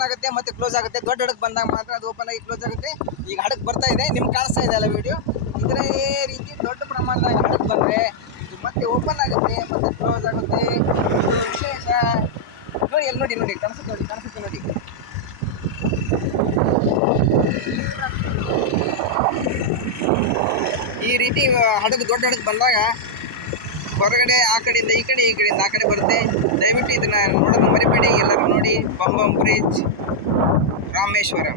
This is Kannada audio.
ಓಪನ್ ಆಗುತ್ತೆ ಮತ್ತೆ ಕ್ಲೋಸ್ ಆಗುತ್ತೆ. ದೊಡ್ಡ ಹಡಕ್ ಬಂದಾಗ ಮಾತ್ರ ಅದು ಓಪನ್ ಆಗಿ ಕ್ಲೋಸ್ ಆಗುತ್ತೆ. ಈಗ ಹಡಕ್ ಬರ್ತಾ ಇದೆ, ನಿಮ್ಗೆ ಕಾಣಿಸ್ತಾ ಇದೆ ಅಲ್ಲ ವಿಡಿಯೋ. ಇದೇ ರೀತಿ ದೊಡ್ಡ ಪ್ರಮಾಣದಾಗ ಹಡಕ್ ಬಂದರೆ ಇದು ಮತ್ತೆ ಓಪನ್ ಆಗುತ್ತೆ ಮತ್ತೆ ಕ್ಲೋಸ್ ಆಗುತ್ತೆ. ವಿಶೇಷ ನೋಡಿ, ಎಲ್ಲಿ ನೋಡಿ ನೋಡಿ ಕಾಣಿಸುತ್ತೆ ನೋಡಿ. ಈ ರೀತಿ ಹಡಗು ದೊಡ್ಡ ಹಡಗು ಬಂದಾಗ ಹೊರಗಡೆ ಆ ಕಡೆಯಿಂದ ಈ ಕಡೆಯಿಂದ ಆ ಕಡೆ ಬರುತ್ತೆ. ದಯವಿಟ್ಟು ಇದನ್ನ ನೋಡೋದು ಮರಿಬೇಡಿ. ಎಲ್ಲರೂ ನೋಡಿ. ಬಂಬಂ ಬ್ರಿಡ್ಜ್, ರಾಮೇಶ್ವರಂ.